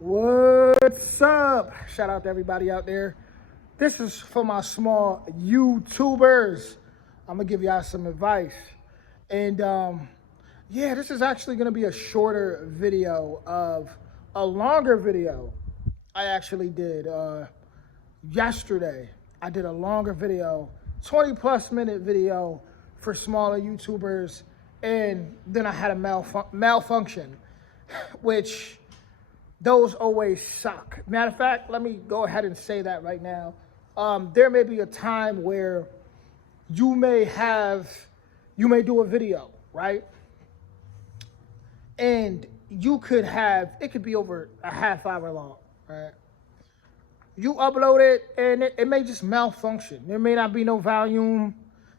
What's up? Shout out to everybody out there. This is for my small YouTubers. I'm gonna give y'all some advice. And yeah, this is actually gonna be a shorter video of a longer video I actually did yesterday. I did a longer video, 20 plus minute video for smaller YouTubers, and then I had a malfunction, which those always suck. Matter of fact, let me go ahead and say that right now. There may be a time where you may do a video, right? And it could be over a half hour long, right? You upload it and it may just malfunction. There may not be no volume.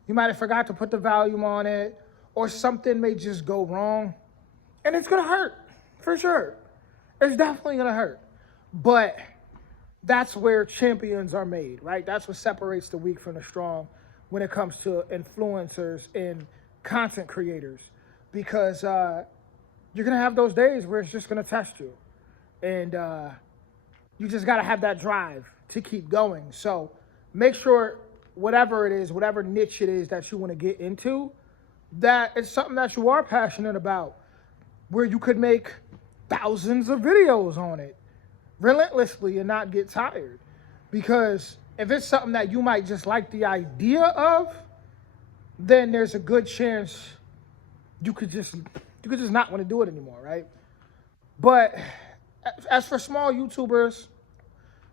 You might have forgot to put the volume on it, or something may just go wrong. And it's gonna hurt, for sure. It's definitely gonna hurt. But that's where champions are made, right? That's what separates the weak from the strong when it comes to influencers and content creators. Because you're gonna have those days where it's just gonna test you. And you just gotta have that drive to keep going. So make sure whatever it is, whatever niche it is that you wanna get into, that it's something that you are passionate about, where you could make thousands of videos on it relentlessly and not get tired. Because if it's something that you might just like the idea of, then there's a good chance you could just not want to do it anymore, right? But as for small YouTubers,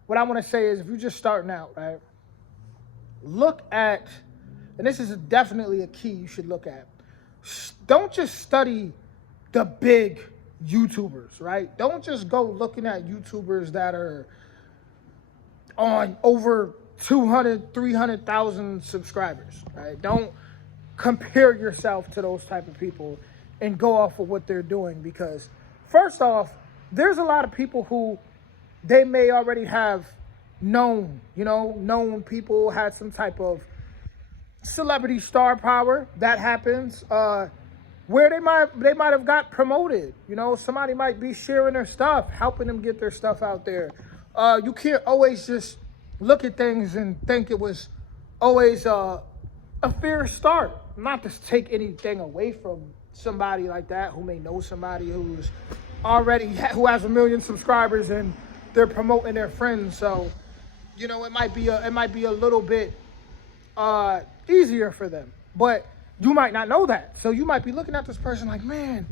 what I want to say is, if you're just starting out, right, look at, and this is definitely a key you should look at, don't just study the big YouTubers, right? Don't just go looking at YouTubers that are on over 200, 300,000 subscribers, right? Don't compare yourself to those type of people and go off of what they're doing, because first off, there's a lot of people who they may already have known people, had some type of celebrity star power. That happens. Where they might have got promoted. Somebody might be sharing their stuff, helping them get their stuff out there. You can't always just look at things and think it was always a fair start. Not to take anything away from somebody like that who may know somebody who has 1 million subscribers and they're promoting their friends. So, it might be a little bit easier for them, but you might not know that. So you might be looking at this person like, man,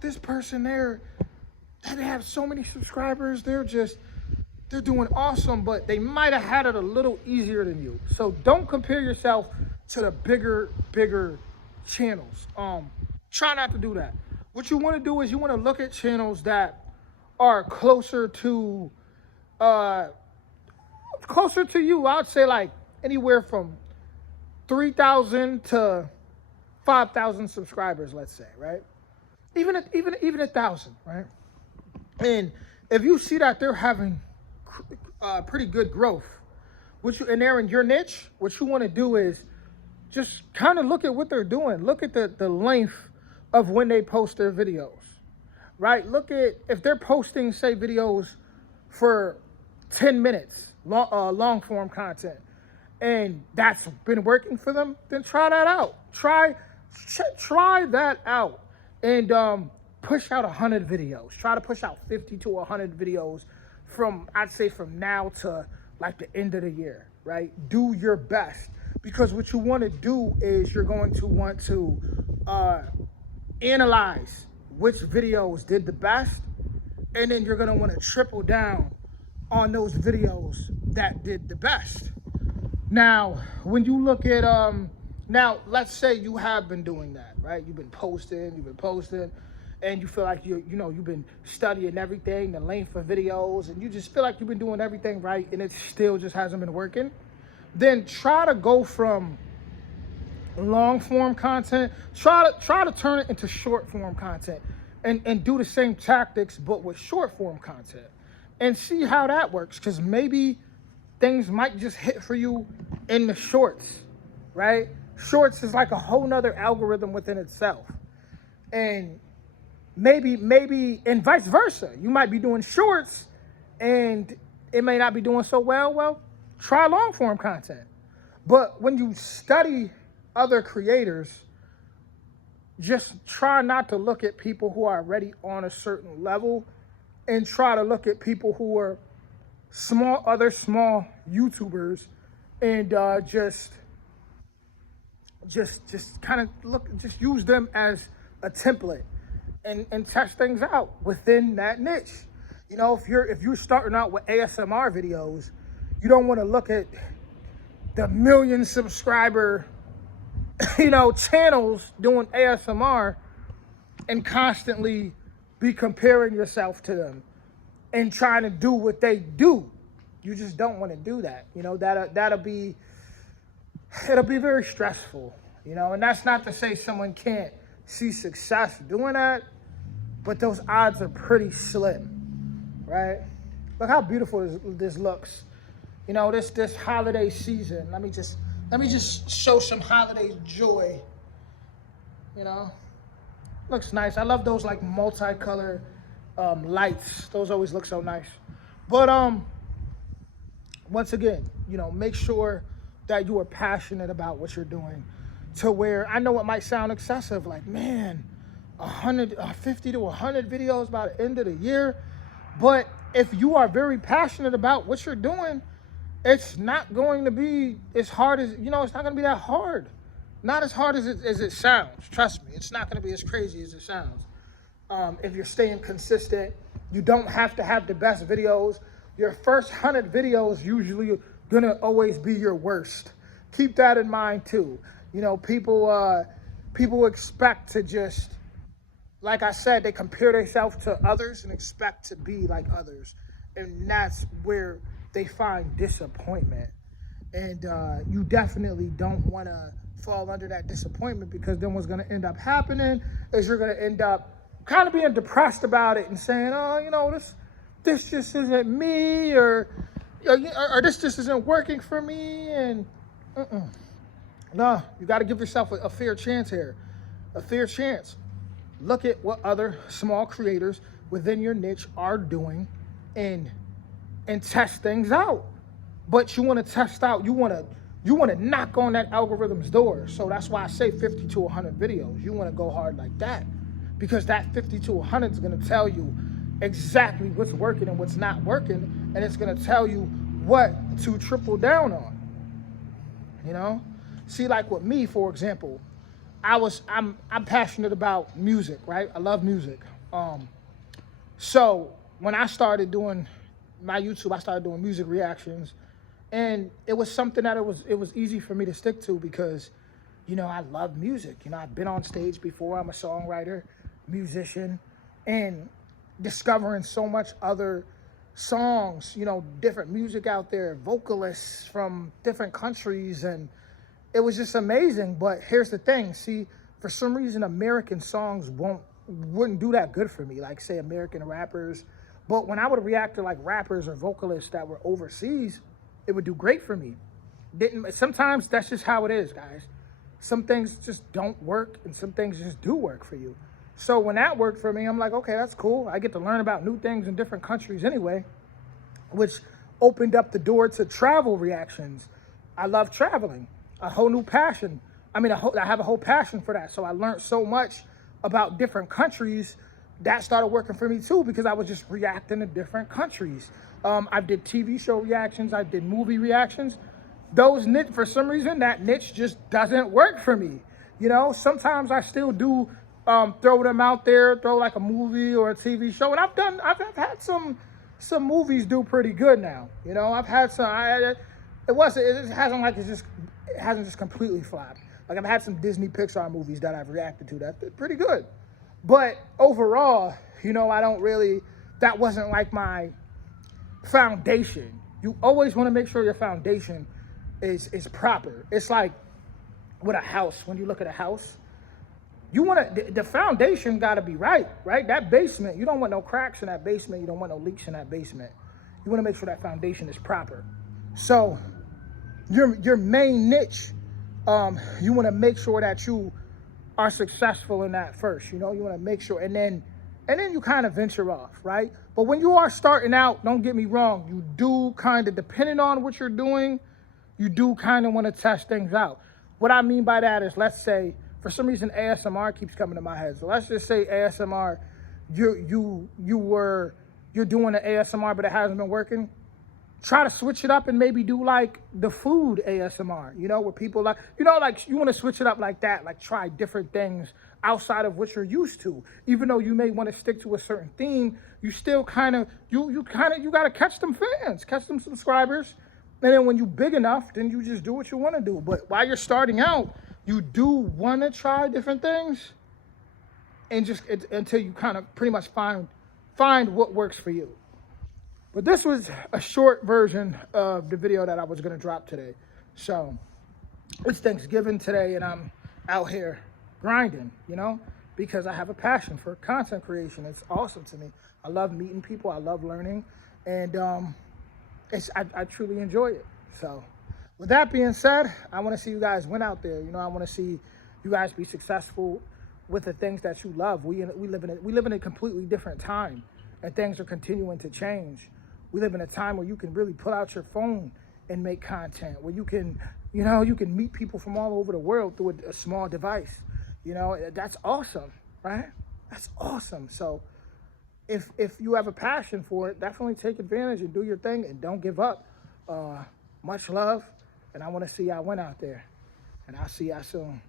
this person there, they have so many subscribers. They're doing awesome, but they might have had it a little easier than you. So don't compare yourself to the bigger channels. Try not to do that. What you want to do is you want to look at channels that are closer to you. I'd say like anywhere from 3,000 to 5,000 subscribers, let's say, right? Even 1,000, right? And if you see that they're having pretty good growth, and they're in your niche, what you want to do is just kind of look at what they're doing. Look at the length of when they post their videos, right? Look at if they're posting, say, videos for 10 minutes, long form content, and that's been working for them, then try that out. Try that out, and push out 100 videos. Try to push out 50 to 100 videos I'd say from now to like the end of the year, right? Do your best, because what you want to do is you're going to want to analyze which videos did the best, and then you're going to want to triple down on those videos that did the best. Now, when you look at, now let's say you have been doing that, right? You've been posting, and you feel like you've been studying everything, the length of videos, and you just feel like you've been doing everything right, and it still just hasn't been working. Then try to go from long form content, try to turn it into short form content, and do the same tactics, but with short form content, and see how that works, because maybe things might just hit for you in the shorts, right? Shorts is like a whole nother algorithm within itself. And maybe, and vice versa. You might be doing shorts and it may not be doing so well. Well, try long form content. But when you study other creators, just try not to look at people who are already on a certain level and try to look at people who are other small YouTubers and just kind of just use them as a template and test things out within that niche. You know, if you're starting out with ASMR videos, you don't want to look at the million subscriber, channels doing ASMR and constantly be comparing yourself to them and trying to do what they do. You just don't want to do that. It'll be very stressful, and that's not to say someone can't see success doing that, but those odds are pretty slim, right? Look how beautiful this looks. This holiday season. Let me just show some holiday joy. Looks nice. I love those like multicolor lights. Those always look so nice. But once again, make sure that you are passionate about what you're doing, to where I know it might sound excessive, like, man, 50 to 100 videos by the end of the year. But if you are very passionate about what you're doing, it's not going to be as hard as, it's not going to be that hard. Not as hard as it sounds. Trust me, it's not going to be as crazy as it sounds. If you're staying consistent, you don't have to have the best videos. Your first 100 videos usually going to always be your worst. Keep that in mind too. People expect to just, like I said, they compare themselves to others and expect to be like others. And that's where they find disappointment. And you definitely don't want to fall under that disappointment, because then what's going to end up happening is you're going to end up kind of being depressed about it and saying, oh, this just isn't me, or this just isn't working for me. And no, you got to give yourself a fair chance here. A fair chance. Look at what other small creators within your niche are doing and test things out. But you want to test out, you want to knock on that algorithm's door. So that's why I say 50 to 100 videos. You want to go hard like that, because that 50 to 100 is going to tell you exactly what's working and what's not working, and it's going to tell you what to triple down on. See, like with me, for example, I'm passionate about music, right? I love music. So when I started doing my YouTube, I started doing music reactions, and it was something that it was easy for me to stick to, because I love music. I've been on stage before. I'm a songwriter, musician, and discovering so much other songs, different music out there, vocalists from different countries, and it was just amazing. But here's the thing, see, for some reason American songs wouldn't do that good for me, like say American rappers. But when I would react to like rappers or vocalists that were overseas, it would do great for me. Sometimes that's just how it is, guys. Some things just don't work and some things just do work for you. So when that worked for me, I'm like, okay, that's cool. I get to learn about new things in different countries anyway, which opened up the door to travel reactions. I love traveling, a whole new passion. I have a whole passion for that. So I learned so much about different countries. That started working for me too, because I was just reacting to different countries. I did TV show reactions. I did movie reactions. For some reason, that niche just doesn't work for me. Sometimes I still do throw them out there, throw like a movie or a TV show. And I've had some movies do pretty good now. I've had some, it hasn't just completely flopped. Like I've had some Disney Pixar movies that I've reacted to that did pretty good. But overall, that wasn't like my foundation. You always want to make sure your foundation is proper. It's like with a house. When you look at a house, the foundation got to be right? That basement, you don't want no cracks in that basement. You don't want no leaks in that basement. You want to make sure that foundation is proper. So your main niche, you want to make sure that you are successful in that first. You want to make sure, and then and then you kind of venture off, right? But when you are starting out, don't get me wrong, you do kind of, depending on what you're doing, you do kind of want to test things out. What I mean by that is, let's say, for some reason, ASMR keeps coming to my head. So let's just say ASMR, you're doing the ASMR, but it hasn't been working. Try to switch it up and maybe do like the food ASMR, where people like, like you want to switch it up like that, like try different things outside of what you're used to. Even though you may want to stick to a certain theme, you still kind of, you got to catch them fans, catch them subscribers. And then when you're big enough, then you just do what you want to do. But while you're starting out, you do want to try different things and just until you kind of pretty much find what works for you. But this was a short version of the video that I was going to drop today. So it's Thanksgiving today, and I'm out here grinding, because I have a passion for content creation. It's awesome to me. I love meeting people. I love learning. And I truly enjoy it. So with that being said, I want to see you guys win out there. I want to see you guys be successful with the things that you love. We live in a completely different time, and things are continuing to change. We live in a time where you can really pull out your phone and make content, where you can meet people from all over the world through a small device. That's awesome, right? That's awesome. So if you have a passion for it, definitely take advantage and do your thing and don't give up. Much love, and I want to see y'all win out there, and I'll see y'all soon.